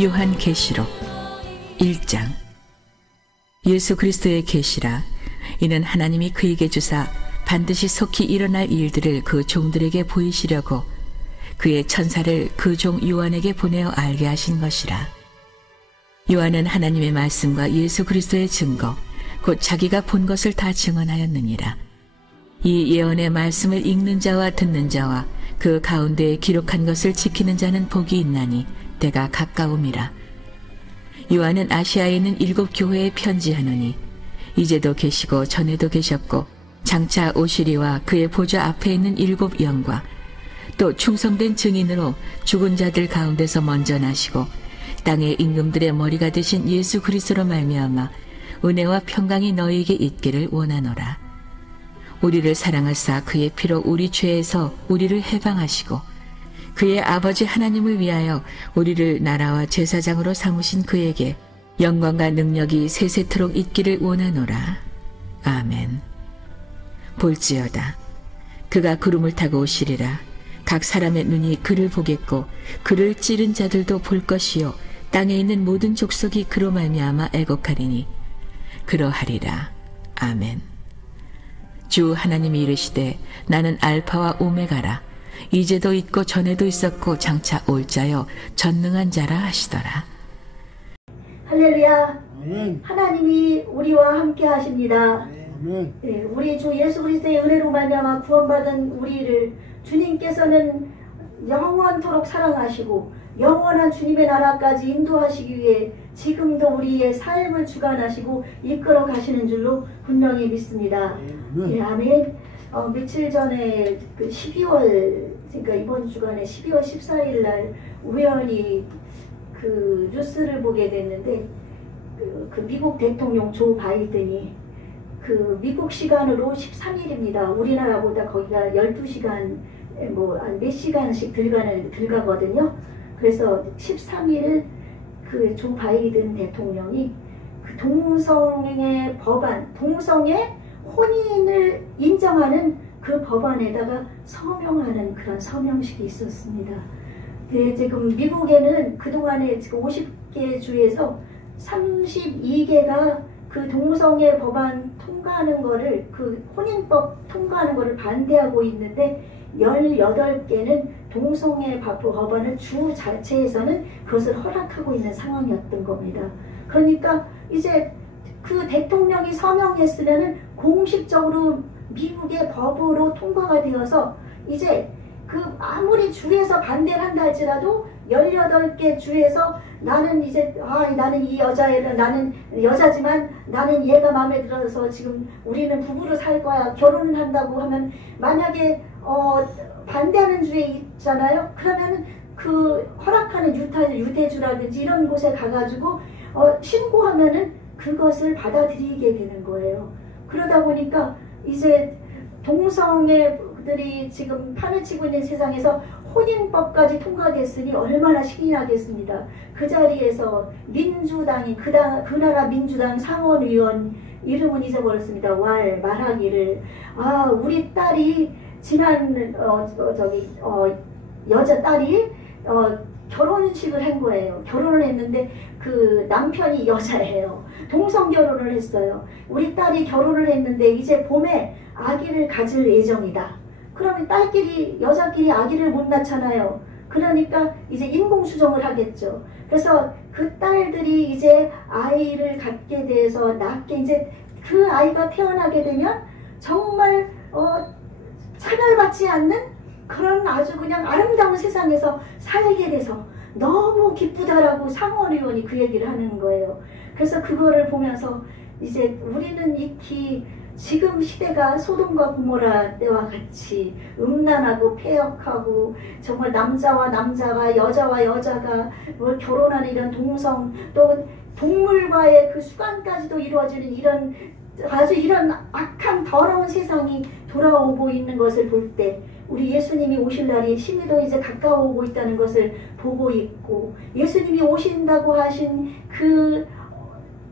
요한계시록 1장. 예수 그리스도의 계시라. 이는 하나님이 그에게 주사 반드시 속히 일어날 일들을 그 종들에게 보이시려고 그의 천사를 그 종 요한에게 보내어 알게 하신 것이라. 요한은 하나님의 말씀과 예수 그리스도의 증거 곧 자기가 본 것을 다 증언하였느니라. 이 예언의 말씀을 읽는 자와 듣는 자와 그 가운데에 기록한 것을 지키는 자는 복이 있나니 때가 가까움이라. 요한은 아시아에 있는 7 교회에 편지하노니 이제도 계시고 전에도 계셨고 장차 오시리와 그의 보좌 앞에 있는 7 영과 또 충성된 증인으로 죽은 자들 가운데서 먼저 나시고 땅의 임금들의 머리가 되신 예수 그리스도로 말미암아 은혜와 평강이 너희에게 있기를 원하노라. 우리를 사랑하사 그의 피로 우리 죄에서 우리를 해방하시고 그의 아버지 하나님을 위하여 우리를 나라와 제사장으로 삼으신 그에게 영광과 능력이 세세토록 있기를 원하노라. 아멘. 볼지어다. 그가 구름을 타고 오시리라. 각 사람의 눈이 그를 보겠고 그를 찌른 자들도 볼 것이요 땅에 있는 모든 족속이 그로 말미암아 애곡하리니 그러하리라. 아멘. 주 하나님이 이르시되 나는 알파와 오메가라. 이제도 있고 전에도 있었고 장차 올 자여 전능한 자라 하시더라. 할렐루야. 아멘. 하나님이 우리와 함께 하십니다. 아멘. 네, 우리 주 예수 그리스도의 은혜로 말미암아 구원받은 우리를 주님께서는 영원토록 사랑하시고 영원한 주님의 나라까지 인도하시기 위해 지금도 우리의 삶을 주관하시고 이끌어 가시는 줄로 분명히 믿습니다. 네, 아멘. 며칠 전에 그 12월, 그러니까 이번 주간에 12월 14일 날 우연히 그 뉴스를 보게 됐는데 그 미국 대통령 조 바이든이 그 미국 시간으로 13일입니다. 우리나라보다 거기가 12시간 뭐 몇 시간씩 들어가거든요. 그래서 13일 그 조 바이든 대통령이 그 동성의 법안, 동성의 혼인을 인정하는 그 법안에다가 서명하는 그런 서명식이 있었습니다. 네, 지금 미국에는 그동안에 지금 50개 주에서 32개가 그 동성애 법안 통과하는 거를, 그 혼인법 통과하는 거를 반대하고 있는데 18개는 동성애 법안을 주 자체에서는 그것을 허락하고 있는 상황이었던 겁니다. 그러니까 이제 그 대통령이 서명했으면은 공식적으로 미국의 법으로 통과가 되어서 이제 그 아무리 주에서 반대를 한다 할지라도 18개 주에서 나는 이제 나는 이 여자애는 나는 여자지만 나는 얘가 마음에 들어서 지금 우리는 부부로 살 거야 결혼을 한다고 하면 만약에 반대하는 주에 있잖아요. 그러면 그 허락하는 유태주라든지 이런 곳에 가가지고 신고하면은 그것을 받아들이게 되는 거예요. 그러다 보니까 이제 동성애들이 지금 판을 치고 있는 세상에서 혼인법까지 통과됐으니 얼마나 신이 나겠습니다. 그 자리에서 민주당이 그 나라 민주당 상원의원 이름은 잊어버렸습니다. 말하기를 우리 딸이 지난 여자 딸이 결혼식을 한 거예요. 결혼을 했는데 그 남편이 여자예요. 동성 결혼을 했어요. 우리 딸이 결혼을 했는데 이제 봄에 아기를 가질 예정이다. 그러면 여자끼리 아기를 못 낳잖아요. 그러니까 이제 인공수정을 하겠죠. 그래서 그 딸들이 이제 아이를 갖게 돼서 낳게 이제 그 아이가 태어나게 되면 정말 차별받지 않는 그런 아주 그냥 아름다운 세상에서 살게 돼서 너무 기쁘다라고 상원의원이 그 얘기를 하는 거예요. 그래서 그거를 보면서 이제 우리는 익히 지금 시대가 소돔과 고모라 때와 같이 음란하고 폐역하고 정말 남자와 남자가 여자와 여자가 뭐 결혼하는 이런 동성 또 동물과의 그 수간까지도 이루어지는 이런 아주 이런 악한 더러운 세상이 돌아오고 있는 것을 볼 때 우리 예수님이 오실 날이 심히도 이제 가까워오고 있다는 것을 보고 있고 예수님이 오신다고 하신 그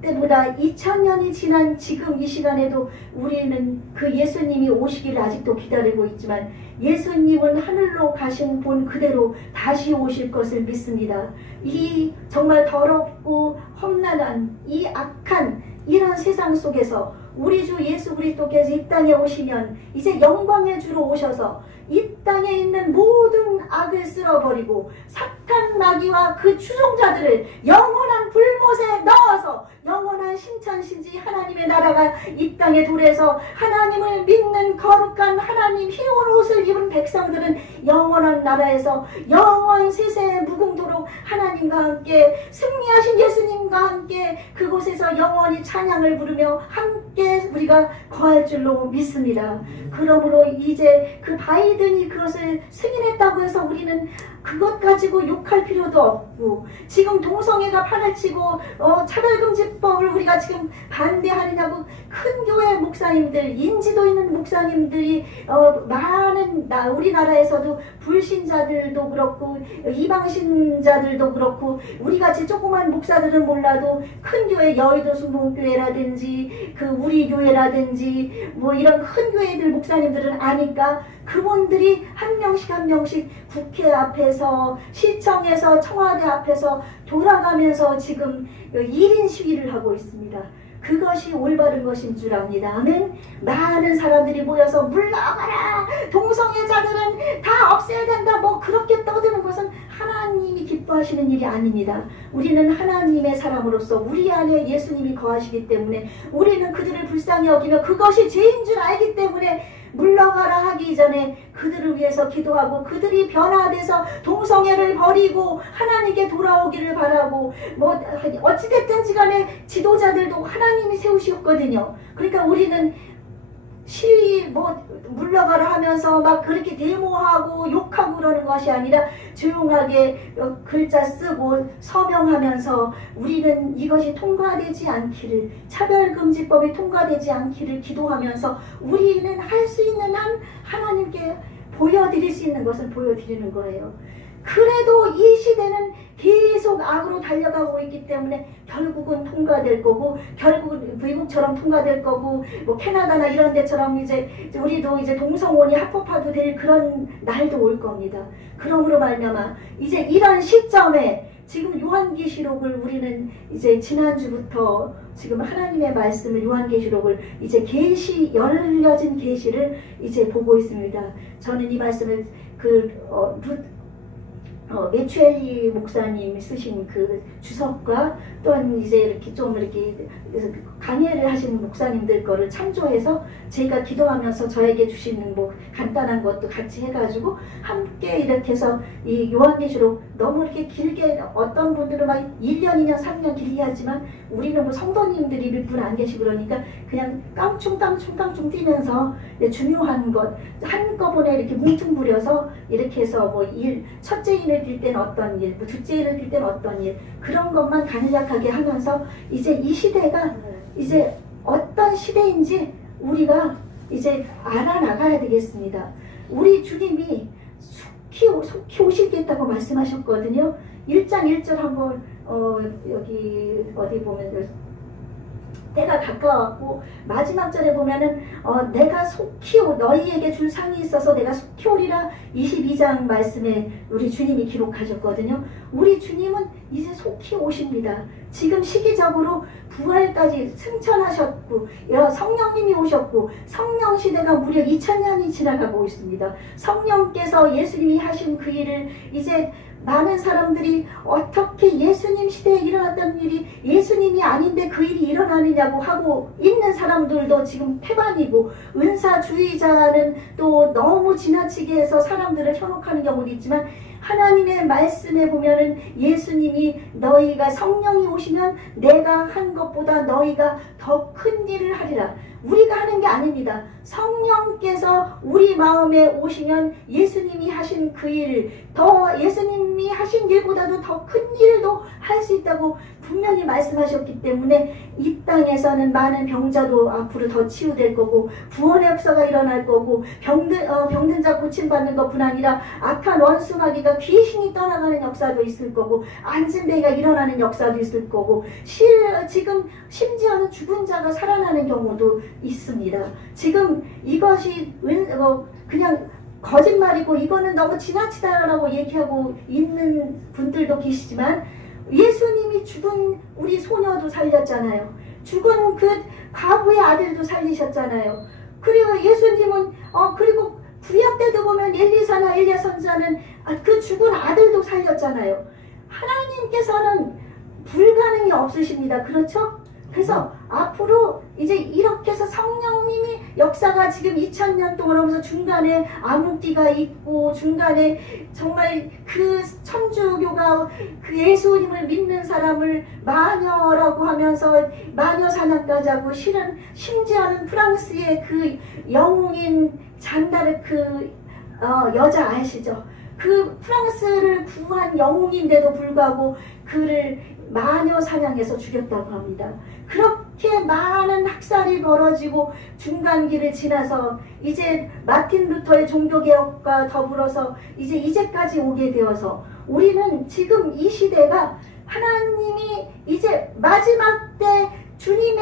때보다 2000년이 지난 지금 이 시간에도 우리는 그 예수님이 오시기를 아직도 기다리고 있지만 예수님은 하늘로 가신 본 그대로 다시 오실 것을 믿습니다. 이 정말 더럽고 험난한 이 악한 이런 세상 속에서 우리 주 예수 그리스도께서 이 땅에 오시면 이제 영광의 주로 오셔서 이 땅에 있는 모든 악을 쓸어버리고 사탄 마귀와 그 추종자들을 영원한 불못에 넣어서 영원한 신천신지 하나님의 나라가 이 땅에 도래서 하나님을 믿는 거룩한 하나님 흰 옷을 입은 백성들은 영원한 나라에서 영원 세세 무궁토록 하나님과 함께 승리하신 예수님과 함께 그곳에서 영원히 찬양을 부르며 함께 우리가 거할 줄로 믿습니다. 그러므로 이제 그 바이든이 그것을 승인했다고 해서 우리는 그것 가지고 욕할 필요도 없고 지금 동성애가 판을 치고 차별금지법을 우리가 지금 반대하느냐고 큰 교회 목사님들 인지도 있는 목사님들이 많은 우리나라에서도 불신자들도 그렇고 이방신자들도 그렇고 우리같이 조그만 목사들은 몰라도 큰 교회 여의도 순복음교회라든지 그 우리 교회라든지 뭐 이런 큰 교회들 목사님들은 아니까 그분들이 한 명씩 한 명씩 국회 앞에서 시청에서 청와대 앞에서 돌아가면서 지금 1인 시위를 하고 있습니다. 그것이 올바른 것인 줄 압니다. 아멘. 많은 사람들이 모여서 물러가라 동성애자들은 다 없애야 된다 뭐 그렇게 떠드는 것은 하나님이 기뻐하시는 일이 아닙니다. 우리는 하나님의 사람으로서 우리 안에 예수님이 거하시기 때문에 우리는 그들을 불쌍히 여기며 그것이 죄인 줄 알기 때문에 물러가라 하기 전에 그들을 위해서 기도하고 그들이 변화돼서 동성애를 버리고 하나님께 돌아오기를 바라고 뭐 어찌됐든지 간에 지도자들도 하나님이 세우셨거든요. 그러니까 우리는 시위 뭐 물러가라 하면서 막 그렇게 데모하고 욕하고 그러는 것이 아니라 조용하게 글자 쓰고 서명하면서 우리는 이것이 통과되지 않기를 차별금지법이 통과되지 않기를 기도하면서 우리는 할 수 있는 한 하나님께 보여드릴 수 있는 것을 보여드리는 거예요. 그래도 이 시대는 계속 악으로 달려가고 있기 때문에 결국은 통과될 거고 결국은 미국처럼 통과될 거고 뭐 캐나다나 이런 데처럼 이제 우리도 이제 동성혼이 합법화도 될 그런 날도 올 겁니다. 그러므로 말미암아 이제 이런 시점에 지금 요한계시록을 우리는 이제 지난주부터 지금 하나님의 말씀을 요한계시록을 이제 열려진 계시를 이제 보고 있습니다. 저는 이 말씀을 메추엘리 목사님이 쓰신 그 주석과 또한 이제 이렇게 좀 이렇게 강의를 하시는 목사님들 거를 참조해서 제가 기도하면서 저에게 주시는 뭐 간단한 것도 같이 해가지고 함께 이렇게 해서 이 요한계시록 너무 이렇게 길게 어떤 분들은 막 1년, 2년, 3년 길게 하지만 우리는 뭐 성도님들이 몇 분 안 계시고 그러니까 그냥 깡충 뛰면서 중요한 것 한꺼번에 이렇게 뭉뚱그려서 이렇게 해서 뭐 첫째 일을 빌 때는 어떤 일, 둘째 일을 빌 때는 어떤 일 그런 것만 간략하게 하면서 이제 이 시대가 이제 어떤 시대인지 우리가 이제 알아나가야 되겠습니다. 우리 주님이 속히 오시겠다고 말씀하셨거든요. 1장 1절 한번 여기 어디 보면 때가 가까웠고 마지막 절에 보면은 내가 속히 너희에게 줄 상이 있어서 내가 속히 오리라 22장 말씀에 우리 주님이 기록하셨거든요. 우리 주님은 이제 속히 오십니다. 지금 시기적으로 부활까지 승천하셨고 성령님이 오셨고 성령시대가 무려 2000년이 지나가고 있습니다. 성령께서 예수님이 하신 그 일을 이제 많은 사람들이 어떻게 예수님 시대에 일어났던 일이 예수님이 아닌데 그 일이 일어나느냐고 하고 있는 사람들도 지금 태반이고 은사주의자는 또 너무 지나치게 해서 사람들을 현혹하는 경우도 있지만 하나님의 말씀에 보면은 예수님이 너희가 성령이 오시면 내가 한 것보다 너희가 더 큰 일을 하리라. 우리가 하는 게 아닙니다. 성령께서 우리 마음에 오시면 예수님이 하신 그 일, 더 예수님이 하신 일보다도 더 큰 일도 할 수 있다고 분명히 말씀하셨기 때문에 이 땅에서는 많은 병자도 앞으로 더 치유될 거고 구원의 역사가 일어날 거고 병든 자 고침받는 것뿐 아니라 악한 원수마귀가 귀신이 떠나가는 역사도 있을 거고 안진뱅이가 일어나는 역사도 있을 거고 지금 심지어는 죽은 자가 살아나는 경우도 있습니다. 지금 이것이 그냥 거짓말이고 이거는 너무 지나치다라고 얘기하고 있는 분들도 계시지만 예수님이 죽은 우리 소녀도 살렸잖아요. 죽은 그 과부의 아들도 살리셨잖아요. 그리고 예수님은 그리고 구약 때도 보면 엘리사나 엘리야 선지자는 그 죽은 아들도 살렸잖아요. 하나님께서는 불가능이 없으십니다. 그렇죠? 그래서 앞으로 이제 이렇게 해서 성령님이 역사가 지금 2000년 동안 하면서 중간에 암흑기가 있고 중간에 정말 그 천주교가 그 예수님을 믿는 사람을 마녀라고 하면서 마녀 사냥까지 하고 심지어는 프랑스의 그 영웅인 잔다르크 여자 아시죠? 그 프랑스를 구한 영웅인데도 불구하고 그를 마녀 사냥해서 죽였다고 합니다. 그렇게 많은 학살이 벌어지고 중간기를 지나서 이제 마틴 루터의 종교개혁과 더불어서 이제까지 오게 되어서 우리는 지금 이 시대가 하나님이 이제 마지막 때 주님의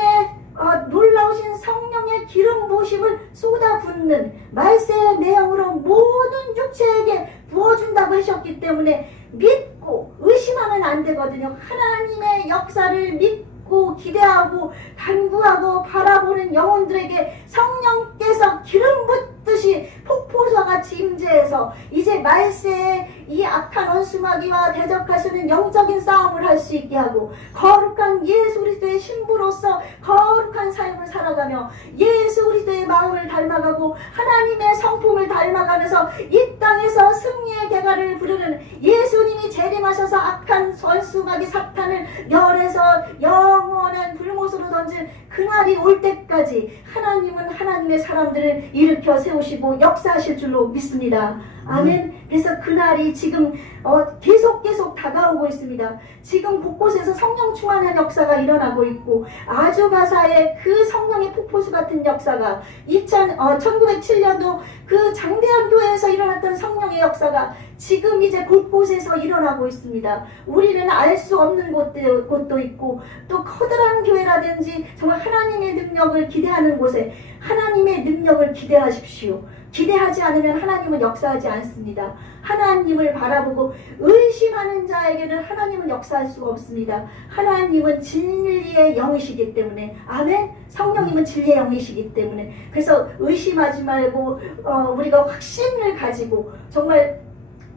놀라우신 성령의 기름 부으심을 쏟아붓는 말세의 내용으로 모든 육체에게 부어준다고 하셨기 때문에 믿고 의심하면 안 되거든요. 하나님의 역사를 믿고 기대하고 간구하고 바라보는 영혼들에게 성령께서 기름 붓듯이 폭포수와 같이 임재해서 이제 말세에 이 악한 원수마귀와 대적할 수 있는 영적인 싸움을 할 수 있게 하고 거룩한 예수 그리스도의 신부로서 거룩한 삶을 살아가며 예수 그리스도의 마음을 닮아가고 하나님의 성품을 닮아가면서 이 땅에서 승리의 개가를 부르는 예수님이 재림하셔서 악한 원수마귀 사탄을 멸해서 영원한 불못으로 던진 그날이 올 때까지 하나님은 하나님의 사람들을 일으켜 세우시고 역사하실 줄로 믿습니다. 아멘. 그래서 그날이 지금 계속 다가오고 있습니다. 지금 곳곳에서 성령 충만한 역사가 일어나고 있고 아주가사의 그 성령의 폭포수 같은 역사가 1907년도 그 장대한 교회에서 일어났던 성령의 역사가 지금 이제 곳곳에서 일어나고 있습니다. 우리는 알 수 없는 곳도 있고 또 커다란 교회라든지 정말 하나님의 능력을 기대하는 곳에 하나님의 능력을 기대하십시오. 기대하지 않으면 하나님은 역사하지 않습니다. 하나님을 바라보고 의심하는 자에게는 하나님은 역사할 수가 없습니다. 하나님은 진리의 영이시기 때문에 아멘. 성령님은 진리의 영이시기 때문에 그래서 의심하지 말고 우리가 확신을 가지고 정말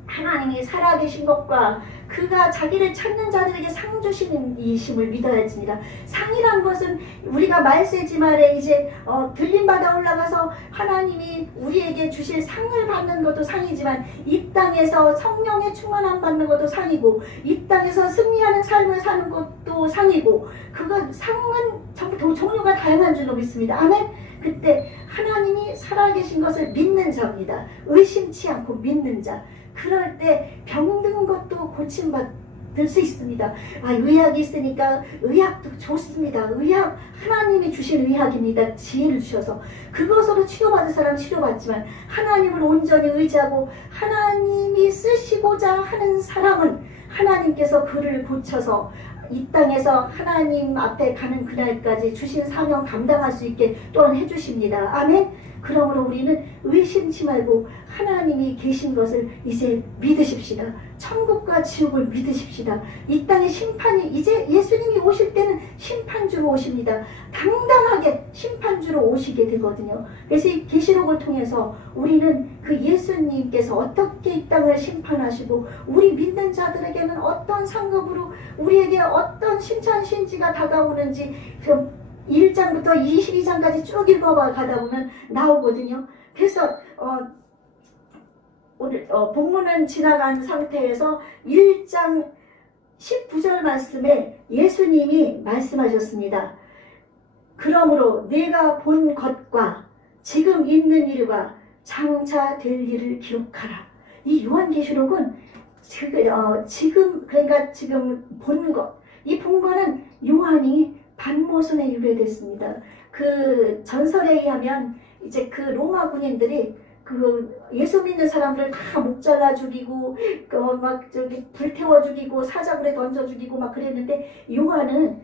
하나님이 살아계신 것과 그가 자기를 찾는 자들에게 상 주시는 이심을 믿어야 할지니라. 상이란 것은 우리가 말세지말에 이제 들림받아 올라가서 하나님이 우리에게 주실 상을 받는 것도 상이지만 이 땅에서 성령의 충만함 받는 것도 상이고 이 땅에서 승리하는 삶을 사는 것도 상이고 그건 상은 전부 종류가 다양한 줄로 믿습니다. 아멘. 그때 하나님이 살아계신 것을 믿는 자입니다. 의심치 않고 믿는 자. 그럴 때 병든 것도 고침받을 수 있습니다. 의학이 있으니까 의학도 좋습니다. 의학 하나님이 주신 의학입니다. 지혜를 주셔서 그것으로 치료받을 사람 치료받지만 하나님을 온전히 의지하고 하나님이 쓰시고자 하는 사람은 하나님께서 그를 고쳐서 이 땅에서 하나님 앞에 가는 그날까지 주신 사명 감당할 수 있게 또한 해주십니다. 아멘. 그러므로 우리는 의심치 말고 하나님이 계신 것을 이제 믿으십시다. 천국과 지옥을 믿으십시다. 이 땅의 심판이 이제 예수님이 오실 때는 심판주로 오십니다. 당당하게 심판주로 오시게 되거든요. 그래서 이 계시록을 통해서 우리는 그 예수님께서 어떻게 이 땅을 심판하시고 우리 믿는 자들에게는 어떤 상급으로 우리에게 어떤 심찬신지가 다가오는지 1장부터 22장까지 쭉 읽어가다 보면 나오거든요. 그래서 오늘 본문은 지나간 상태에서 1장 19절 말씀에 예수님이 말씀하셨습니다. 그러므로 내가 본 것과 지금 있는 일과 장차 될 일을 기록하라. 이 요한계시록은 지금 본 것, 이 본거는 요한이 반모섬에 유배됐습니다. 그 전설에 의하면 이제 그 로마 군인들이 그 예수 믿는 사람들을 다 목 잘라 죽이고 막 저기 불태워 죽이고 사자굴에 던져 죽이고 막 그랬는데 요한은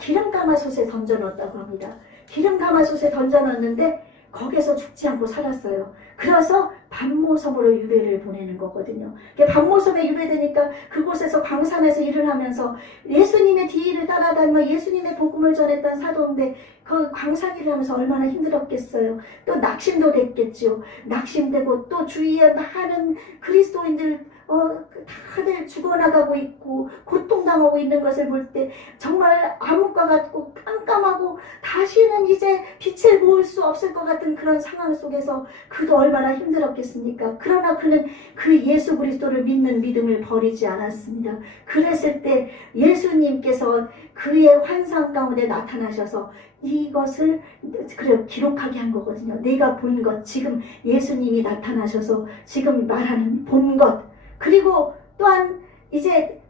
기름 가마솥에 던져 넣었다고 합니다. 기름 가마솥에 던져 넣었는데 거기서 죽지 않고 살았어요. 그래서 반모섬으로 유배를 보내는 거거든요. 반모섬에 유배되니까 그곳에서 광산에서 일을 하면서 예수님의 뒤를 따라다니며 예수님의 복음을 전했던 사도인데 그 광산 일을 하면서 얼마나 힘들었겠어요. 또 낙심도 됐겠죠. 낙심되고 또 주위에 많은 그리스도인들 다들 죽어나가고 있고 고통당하고 있는 것을 볼 때 정말 암흑과 같고 깜깜하고 다시는 이제 빛을 보일 수 없을 것 같은 그런 상황 속에서 그도 얼마나 힘들었겠습니까? 그러나 그는 그 예수 그리스도를 믿는 믿음을 버리지 않았습니다. 그랬을 때 예수님께서 그의 환상 가운데 나타나셔서 이것을 기록하게 한 거거든요. 내가 본 것, 지금 예수님이 나타나셔서 지금 말하는 본 것, 그리고 또한 이제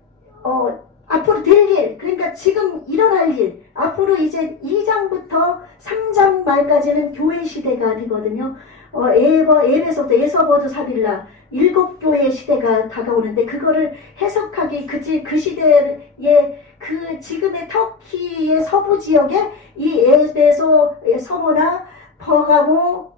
앞으로 될 일, 그러니까 지금 일어날 일, 앞으로 이제 2장부터 3장 말까지는 교회 시대가 되거든요. 에베소부터 사빌라 7교회의 시대가 다가오는데 그거를 해석하기 그 시대의 그 지금의 터키의 서부 지역에 이 에베소의 서머나 버가모,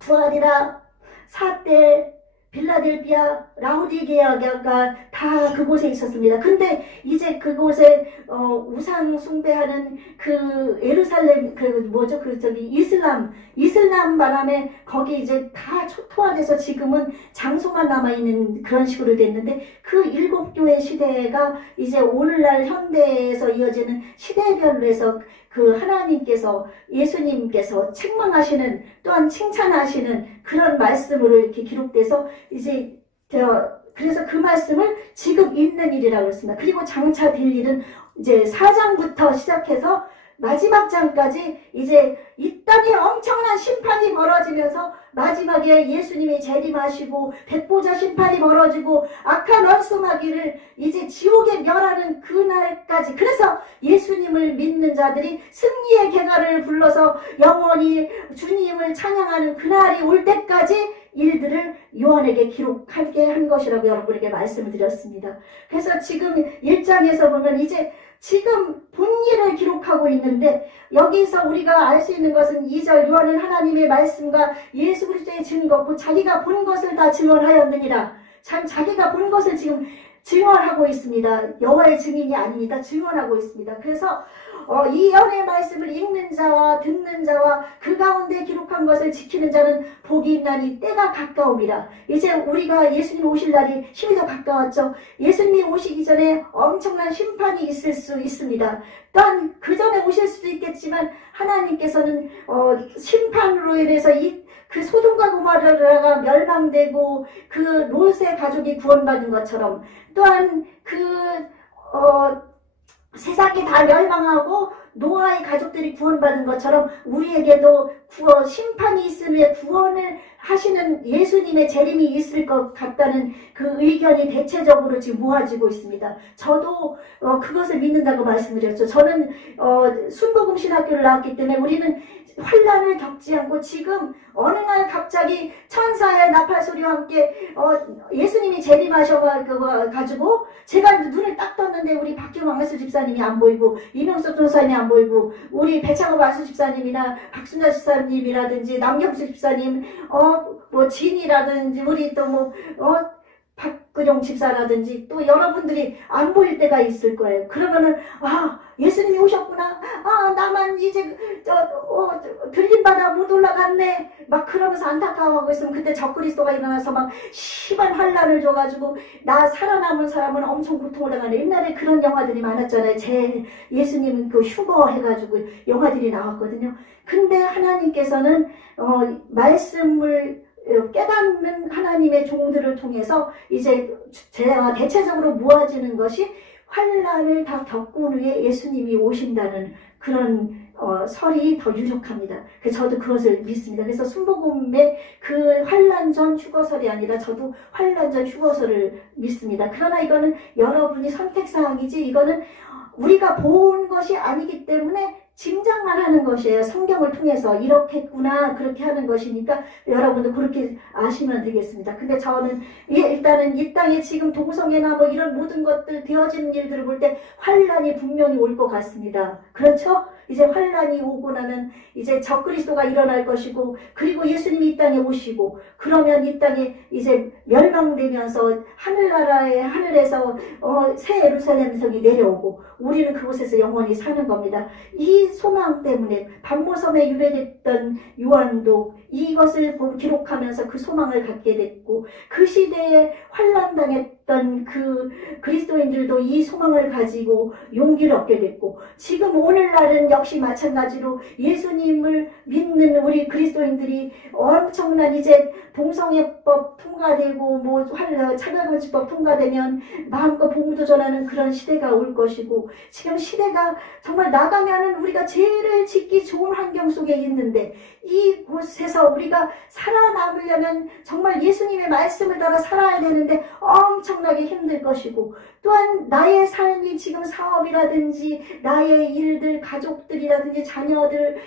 투아디라, 사떼, 빌라델비아, 라우디게아가 다 그곳에 있었습니다. 근데 이제 그곳에 우상 숭배하는 그 예루살렘 이슬람 바람에 거기 이제 다 초토화돼서 지금은 장소만 남아있는 그런 식으로 됐는데 그 7교회 시대가 이제 오늘날 현대에서 이어지는 시대별로 해서 그 하나님께서 예수님께서 책망하시는 또한 칭찬하시는 그런 말씀으로 이렇게 기록돼서 이제 그래서 그 말씀을 지금 있는 일이라고 했습니다. 그리고 장차 될 일은 이제 4장부터 시작해서 마지막 장까지 이제 이 땅에 엄청난 심판이 벌어지면서 마지막에 예수님이 재림하시고 백보자 심판이 벌어지고 악한 원수마귀를 이제 지옥에 멸하는 그날까지, 그래서 예수님을 믿는 자들이 승리의 개가를 불러서 영원히 주님을 찬양하는 그날이 올 때까지 일들을 요한에게 기록하게 한 것이라고 여러분에게 말씀을 드렸습니다. 그래서 지금 1장에서 보면 이제 지금 본 일을 기록하고 있는데 여기서 우리가 알 수 있는 것은 2절 요한은 하나님의 말씀과 예수 그리스도의 증거, 곧 자기가 본 것을 다 증언하였느니라. 참 자기가 본 것을 지금 증언하고 있습니다. 여호와의 증인이 아닙니다. 증언하고 있습니다. 그래서 이 연의 말씀을 읽는 자와 듣는 자와 그 가운데 기록한 것을 지키는 자는 복이 있나니 때가 가까움이라. 이제 우리가 예수님 오실 날이 힘이 더 가까웠죠. 예수님이 오시기 전에 엄청난 심판이 있을 수 있습니다. 또한 그 전에 오실 수도 있겠지만 하나님께서는 심판으로 인해서 그 소돔과 고모라가 멸망되고 그 롯의 가족이 구원받은 것처럼, 또한 세상이 다 멸망하고 노아의 가족들이 구원받은 것처럼 우리에게도 심판이 있으며 구원을 하시는 예수님의 재림이 있을 것 같다는 그 의견이 대체적으로 지금 모아지고 있습니다. 저도 그것을 믿는다고 말씀드렸죠. 저는 순복음 신학교를 나왔기 때문에 우리는 환란을 겪지 않고 지금 어느 날 갑자기 천사의 나팔소리와 함께 예수님이 재림하셔가지고 제가 눈을 딱 떴는데 우리 박경왕 안수 집사님이 안 보이고 이명섭 전사님이 안 보이고 우리 배창업 안수 집사님이나 박순자 집사님이라든지 남경수 집사님 진이라든지 우리 또 박근용 집사라든지 또 여러분들이 안 보일 때가 있을 거예요. 그러면은 예수님이 오셨구나. 나만 이제 들림받아 못 올라갔네. 막 그러면서 안타까워하고 있으면 그때 적그리스도가 일어나서 막 심한 환란을 줘가지고 나 살아남은 사람은 엄청 고통을 당하네. 옛날에 그런 영화들이 많았잖아요. 예수님은 그 휴거 해가지고 영화들이 나왔거든요. 근데 하나님께서는 말씀을 깨닫는 하나님의 종들을 통해서 이제 대체적으로 모아지는 것이 환란을 다 겪은 후에 예수님이 오신다는 그런 설이 더 유력합니다. 그래서 저도 그것을 믿습니다. 그래서 순복음의 그 환란 전 휴거설이 아니라 저도 환란 전 휴거설을 믿습니다. 그러나 이거는 여러분이 선택사항이지 이거는 우리가 본 것이 아니기 때문에 짐작만 하는 것이에요. 성경을 통해서 이렇게 했구나 그렇게 하는 것이니까 여러분도 그렇게 아시면 되겠습니다. 근데 저는 일단은 이 땅에 지금 동성애나 뭐 이런 모든 것들 되어지는 일들을 볼 때 환란이 분명히 올 것 같습니다. 그렇죠? 이제 환란이 오고 나면 이제 적그리스도가 일어날 것이고, 그리고 예수님이 이 땅에 오시고, 그러면 이 땅에 이제 멸망되면서 하늘에서 새 예루살렘 성이 내려오고 우리는 그곳에서 영원히 사는 겁니다. 이 소망 때문에 반모섬에 유배됐던 요한도 이것을 기록하면서 그 소망을 갖게 됐고, 그 시대에 환난당했던 그 그리스도인들도 이 소망을 가지고 용기를 얻게 됐고, 지금 오늘날은 역시 마찬가지로 예수님을 믿는 우리 그리스도인들이 엄청난 이제 동성애법 통과되고 뭐 차별금지법 통과되면 마음껏 복음도 전하는 그런 시대가 올 것이고, 지금 시대가 정말 나가면은 우리가 죄를 짓기 좋은 환경 속에 있는데, 이곳에서 우리가 살아남으려면 정말 예수님의 말씀을 따라 살아야 되는데 엄청나게 힘들 것이고, 또한 나의 삶이 지금 사업이라든지 나의 일들, 가족들이라든지 자녀들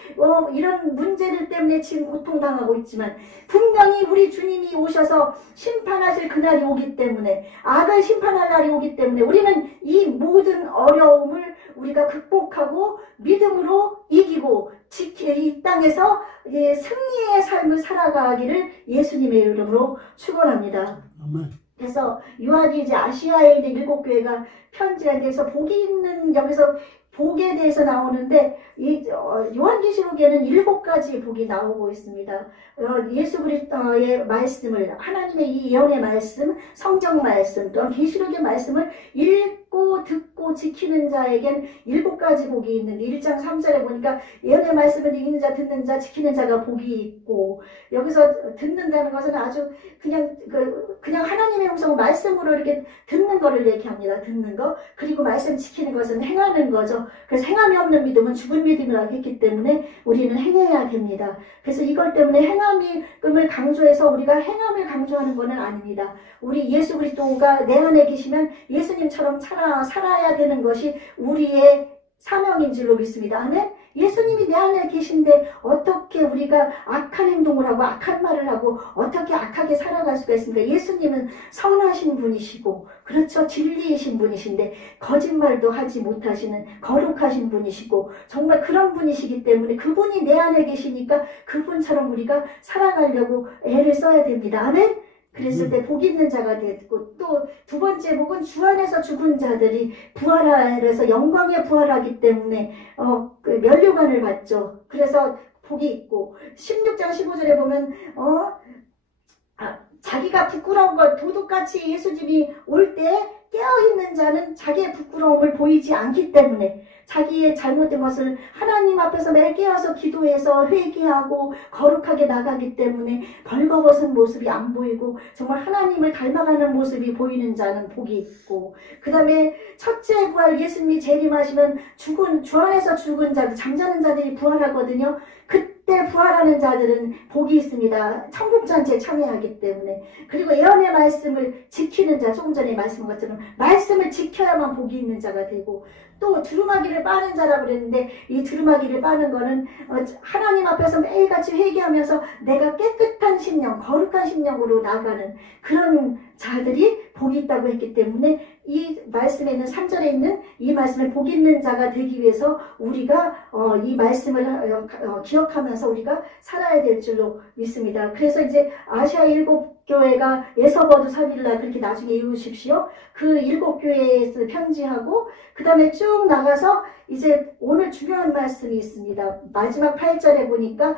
이런 문제들 때문에 지금 고통당하고 있지만, 분명히 우리 주님이 오셔서 심판하실 그날이 오기 때문에, 악을 심판할 날이 오기 때문에 우리는 이 모든 어려움을 우리가 극복하고 믿음으로 이기고 이 땅에서 승리의 삶을 살아가기를 예수님의 이름으로 축원합니다. 아멘. 그래서 요한이 이제 아시아에 있는 7교회가 편지에 대해서 복이 있는, 여기서 복에 대해서 나오는데, 이 요한계시록에는 7가지 복이 나오고 있습니다. 예수 그리스도의 말씀을, 하나님의 이 예언의 말씀, 성경 말씀, 또한 계시록의 말씀을 읽고 듣고 지키는 자에겐 7가지 복이 있는데, 1장 3절에 보니까 예언의 말씀을 읽는 자, 듣는 자, 지키는 자가 복이 있고, 여기서 듣는다는 것은 아주 그냥 하나님의 음성 말씀으로 이렇게 듣는 거를 얘기합니다. 듣는 거. 그리고 말씀 지키는 것은 행하는 거죠. 그래서 행함이 없는 믿음은 죽은 믿음이라고 했기 때문에 우리는 행해야 됩니다. 그래서 이걸 때문에 행함을 강조해서 우리가 행함을 강조하는 것은 아닙니다. 우리 예수 그리스도가 내 안에 계시면 예수님처럼 살아야 되는 것이 우리의 사명인 줄로 믿습니다. 아멘? 예수님이 내 안에 계신데 어떻게 우리가 악한 행동을 하고 악한 말을 하고 어떻게 악하게 살아갈 수가 있습니까? 예수님은 선하신 분이시고, 그렇죠, 진리이신 분이신데 거짓말도 하지 못하시는 거룩하신 분이시고 정말 그런 분이시기 때문에 그분이 내 안에 계시니까 그분처럼 우리가 살아가려고 애를 써야 됩니다. 아멘? 그랬을 때 복 있는 자가 됐고, 또 두 번째 복은 주 안에서 죽은 자들이 부활해서 영광에 부활하기 때문에 그 면류관을 받죠. 그래서 복이 있고, 16장 15절에 보면 자기가 부끄러운 걸 도둑같이 예수님이 올 때 깨어있는 자는 자기의 부끄러움을 보이지 않기 때문에, 자기의 잘못된 것을 하나님 앞에서 매일 깨어서 기도해서 회개하고 거룩하게 나가기 때문에 벌거벗은 모습이 안 보이고 정말 하나님을 닮아가는 모습이 보이는 자는 복이 있고, 그 다음에 첫째 부활, 예수님이 재림하시면 주 안에서 죽은 자들, 잠자는 자들이 부활하거든요. 그때 부활하는 자들은 복이 있습니다. 천국잔치에 참여하기 때문에. 그리고 예언의 말씀을 지키는 자, 조금 전에 말씀한 것처럼 말씀을 지켜야만 복이 있는 자가 되고, 또 두루마기를 빠는 자라고 그랬는데, 이 두루마기를 빠는 거는 하나님 앞에서 매일같이 회개하면서 내가 깨끗한 심령, 거룩한 심령으로 나가는 그런 자들이 복이 있다고 했기 때문에, 이 말씀에 있는 3절에 있는 이 말씀에 복 있는 자가 되기 위해서 우리가 이 말씀을 기억하면서 우리가 살아야 될 줄로 믿습니다. 그래서 이제 아시아 7교회가 에서버드 서릴라 그렇게 나중에 이루십시오. 그 7교회에서 편지하고, 그 다음에 쭉 나가서 이제 오늘 중요한 말씀이 있습니다. 마지막 8절에 보니까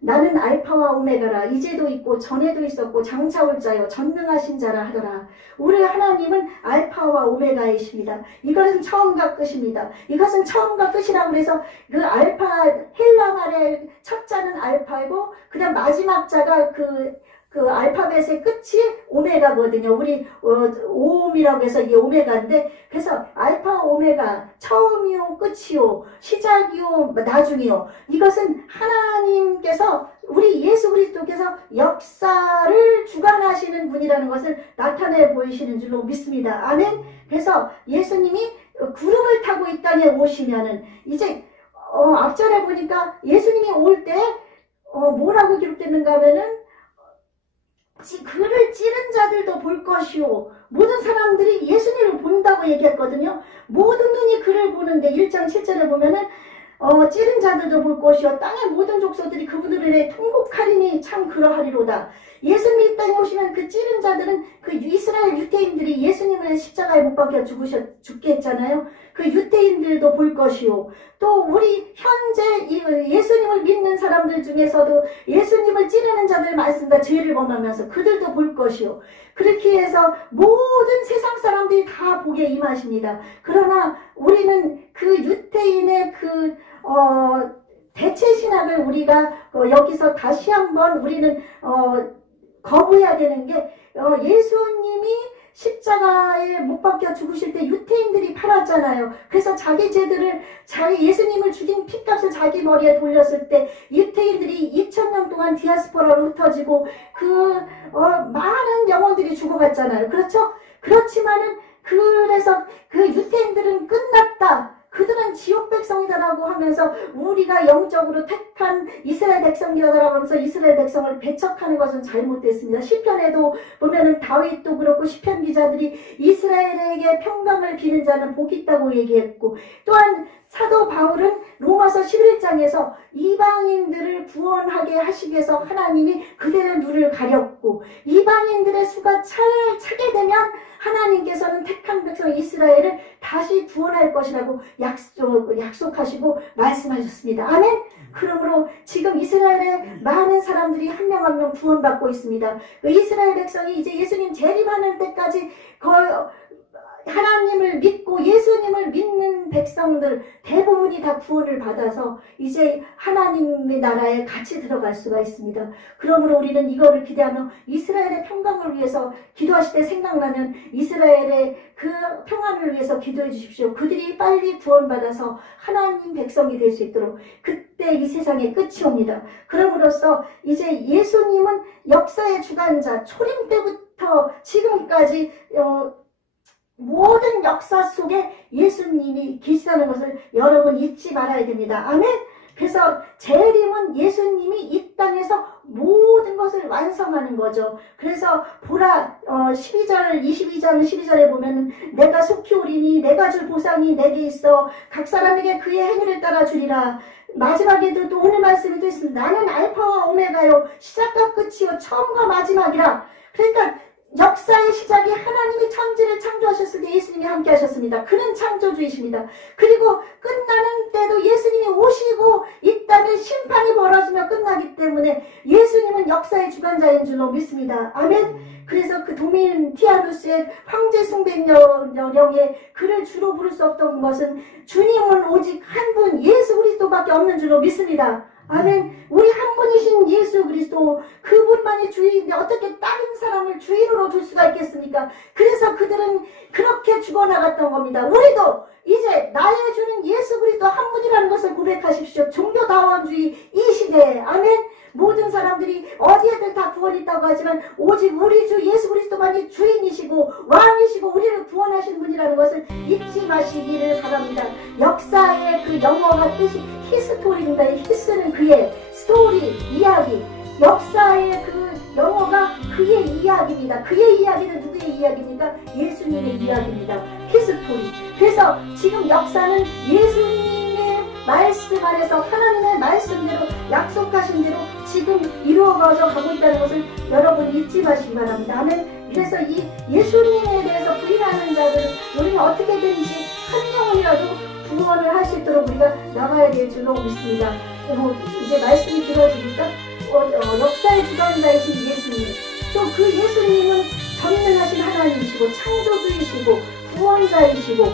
나는 알파와 오메가라, 이제도 있고 전에도 있었고 장차 올 자요 전능하신 자라 하더라. 우리 하나님은 알파와 오메가이십니다. 이것은 처음과 끝입니다. 이것은 처음과 끝이라고 해서 그 알파, 헬라 말의 첫 자는 알파이고, 그 다음 마지막 자가 그 알파벳의 끝이 오메가거든요. 우리 오음이라고 해서 이게 오메가인데, 그래서 알파 오메가, 처음이요 끝이요 시작이요 나중이요, 이것은 하나님께서 우리 예수 그리스도께서 역사를 주관하시는 분이라는 것을 나타내 보이시는 줄로 믿습니다. 아멘. 그래서 예수님이 구름을 타고 이 땅에 오시면은 이제 앞전에 보니까 예수님이 올 때 뭐라고 기록됐는가 하면은 그를 찌른 자들도 볼 것이요. 모든 사람들이 예수님을 본다고 얘기했거든요. 모든 눈이 그를 보는데 1장 7절에 보면은 찌른 자들도 볼 것이요. 땅의 모든 족속들이 그분을 인해 통곡하리니 참 그러하리로다. 예수님이 이 땅에 오시면 그 찌른 자들은 그 이스라엘 유대인들이 예수님을 십자가에 못 박혀 죽게 했잖아요. 그 유대인들도 볼 것이요. 또 우리 현재 예수님을 믿는 사람들 중에서도 예수님을 찌르는 자들 말씀과 죄를 범하면서 그들도 볼 것이요. 그렇게 해서 모든 세상 사람들이 다 보게 임하십니다. 그러나 우리는 그 유대인의 그 대체 신학을 우리가 여기서 다시 한번 우리는 거부해야 되는 게 예수님이 십자가에 못 박혀 죽으실 때 유대인들이 팔았잖아요. 그래서 자기 죄들을 예수님을 죽인 핏값을 자기 머리에 돌렸을 때 유대인들이 2000년 동안 디아스포라로 흩어지고 많은 영혼들이 죽어갔잖아요. 그렇죠? 그렇지만은 그래서 그 유대인들은 끝났다. 그들은 지옥 백성이다라고 하면서 우리가 영적으로 택한 이스라엘 백성이다라고 하면서 이스라엘 백성을 배척하는 것은 잘못됐습니다. 시편에도 보면은 다윗도 그렇고 시편 기자들이 이스라엘에게 평강을 비는 자는 복이 있다고 얘기했고, 또한 사도 바울은 로마서 11장에서 이방인들을 구원하게 하시기 위해서 하나님이 그들의 눈을 가렸고, 이방인들의 수가 차게 되면 하나님께서는 택한 백성 이스라엘을 다시 구원할 것이라고 약속하시고 말씀하셨습니다. 아멘. 그러므로 지금 이스라엘의 많은 사람들이 한 명 한 명 구원받고 있습니다. 그 이스라엘 백성이 이제 예수님 재림하는 때까지 하나님을 믿고 예수님을 믿는 백성들 대부분이 다 구원을 받아서 이제 하나님의 나라에 같이 들어갈 수가 있습니다. 그러므로 우리는 이거를 기대하며 이스라엘의 평강을 위해서 기도하실 때 생각나면 이스라엘의 그 평안을 위해서 기도해 주십시오. 그들이 빨리 구원받아서 하나님 백성이 될 수 있도록. 그때 이 세상의 끝이 옵니다. 그럼으로써 이제 예수님은 역사의 주관자, 초림 때부터 지금까지 모든 역사 속에 예수님이 계시다는 것을 여러분 잊지 말아야 됩니다. 아멘. 그래서 재림은 예수님이 이 땅에서 모든 것을 완성하는 거죠. 그래서 보라 22장 12절에 보면 내가 속히 오리니 내가 줄 보상이 내게 있어 각 사람에게 그의 행위를 따라 주리라. 마지막에도 또 오늘 말씀이 또 있습니다. 나는 알파와 오메가요 시작과 끝이요 처음과 마지막이라. 그러니까 역사의 시작이 하나님이 천지를 창조하셨을 때 예수님이 함께 하셨습니다. 그는 창조주이십니다. 그리고 끝나는 때도 예수님이 오시고 이 땅에 심판이 벌어지며 끝나기 때문에 예수님은 역사의 주관자인 줄로 믿습니다. 아멘. 그래서 그 도미티아누스의 황제 숭배령에 그를 주로 부를 수 없던 것은 주님은 오직 한 분 예수 그리스도밖에 없는 줄로 믿습니다. 아멘. 우리 한 분이신 예수 그리스도 그분만이 주인인데 어떻게 다른 사람을 주인으로 둘 수가 있겠습니까? 그래서 그들은 그렇게 죽어나갔던 겁니다. 우리도 이제 나의 주는 예수 그리스도 한 분이라는 것을 고백하십시오. 종교다원주의 이 시대에 아멘. 모든 사람들이 어디에든 다 구원이 있다고 하지만 오직 우리 주 예수 그리스도만이 주인이시고 왕이시고 우리를 구원하신 분이라는 것을 잊지 마시기를 바랍니다. 역사의 그 영어가 뜻이 히스토리입니다. 히스는 그의 스토리, 이야기. 역사의 그 영어가 그의 이야기입니다. 그의 이야기는 누구의 이야기입니까? 예수님의 이야기입니다. 히스토리. 그래서 지금 역사는 예수님의 말씀 안에서 하나님의 말씀대로 약속하신 대로 지금 이루어져 가고 있다는 것을 여러분 잊지 마시기 바랍니다. 아멘. 그래서 이 예수님에 대해서 부인하는 자들은 우리는 어떻게든지 한 영혼이라도 구원을 할 수 있도록 우리가 나가야 될 줄로 믿습니다. 이제 말씀이 길어지니까 역사의 주관자이신 예수님, 또 그 예수님은 전능하신 하나님이시고 창조주이시고 구원자이시고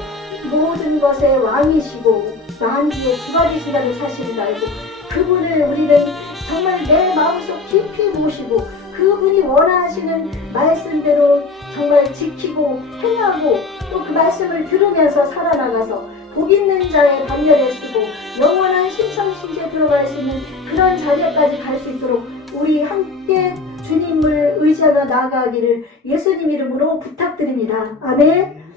모든 것의 왕이시고 만주의 주가 되신다는 사실을 알고 그분을 우리는 정말 내 마음속 깊이 모시고 그분이 원하시는 말씀대로 정말 지키고 행하고 또 그 말씀을 들으면서 살아나가서 복 있는 자의 반열에 쓰고 영원한 신천신지에 들어갈 수 있는 그런 자리까지 갈 수 있도록 우리 함께 주님을 의지하며 나아가기를 예수님 이름으로 부탁드립니다. 아멘.